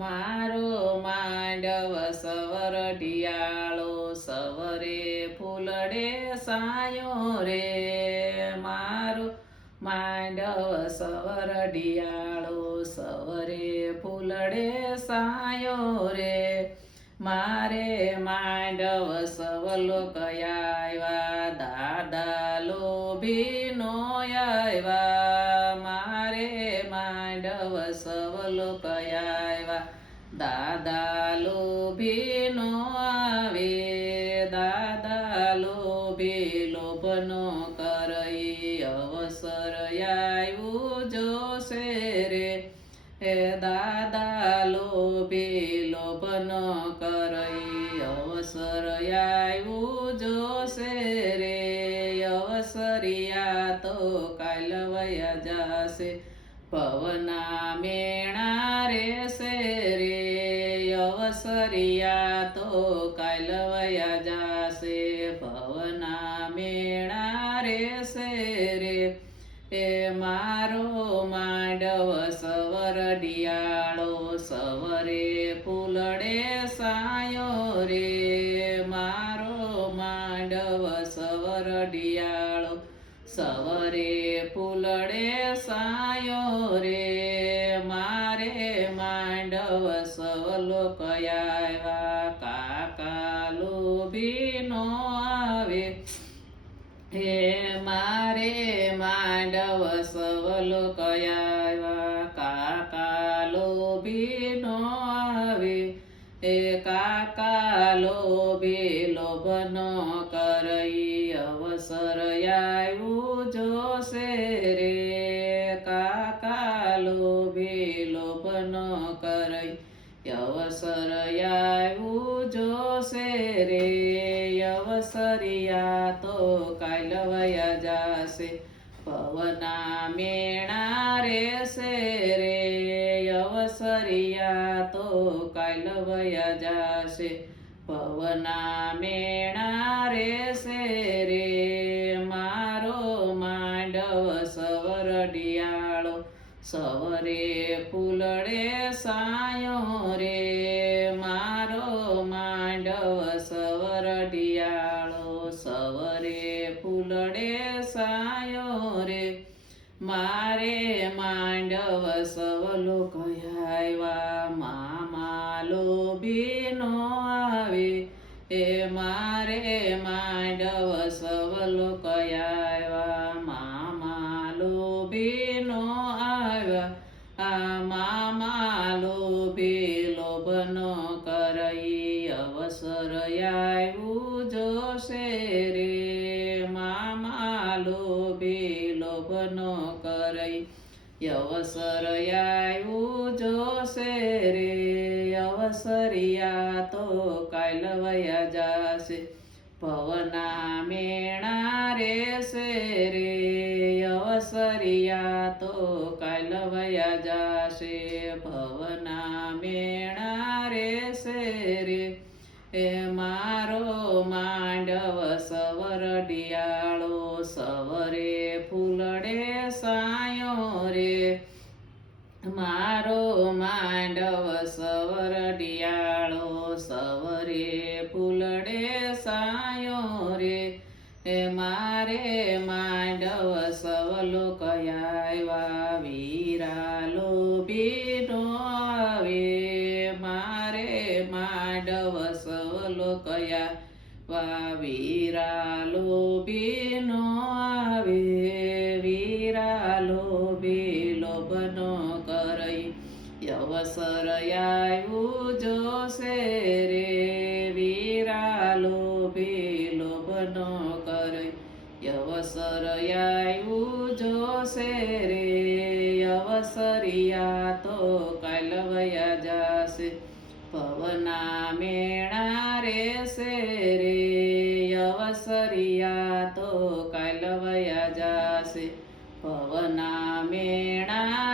મારો માંડવ સવર ઢિયાળો સવરે ફૂલડે સાયો રે. મારો માંડવ સવર ઢિયાળો સવરે ફૂલડે સાયો રે. મારે માંડવ સવલો કયા દાદા લોભીનો આવ્યા મારે માંડવ સવલો કયાવા દાદા લોભીનો આવે દાદા લોભી લોભનો કરઈ અવસર આવ્યું જોશે રે. હે દાદા લોભી લોભન કરઈ અવસર આવ્યું જોશે રે. અવસરિયા તો કાલ વયા જાશે. પવના મેણા રેશે રે અવસરિયા તો કાલવયા જાશે. પવના મેણા રેશે રે એ મારો માંડવ સવર ડિયાળો, સવરે ફૂલડે સાયો રે. મારો માંડવ સવર ડિયાળો સવરે ફૂલડે સાયો રે, મારે માંડવ સવલો કયા કાકા લોભી નો આવે. હે મારે માંડવ સવલો કયા કાકા લોભી નો આવે. એ કાકા લોભી લોભનો કરઈ અવસર આવ્યું રે અવસરિયા તો કાલવયા જાશે પવના મેણા રેશે રે અવસરિયા તો કાલવયા જાશે પવના મેણા રેશે રે મારો માંડવ સવર ડિયાળો સવરે ફૂલડે સાયો મારે માંડવ સવલો કહેવા મામા લોભીનો આવે. એ મારે માંડવ સવલો કયાવા મામા લોભીનો આવ્યા. આ મામા લોભી અવસર આવ્યું જોશે રે અવસરિયા તો કાલ વયા જાશે. પવના મેણા રેશે રે અવસરિયા તો કાલ વયા જાશે. પવના મેણા રેશે રે એ મારો માંડવ સવર ડિયાળો સવરે મારો માંડવ સવર ડિયાળો સવરે ફૂલડે સાયો રે. એ મારે માંડવ સવલો કયાવા વીરાલો બીનો આવે. મારે માંડવ સવલો કયા વા વીરાલો લોભીનો સે રે અવસરિયા તો કલવયા જાશે પવના મેણા રે સે રે અવસરિયા તો કલવયા જાશે પવના મેણા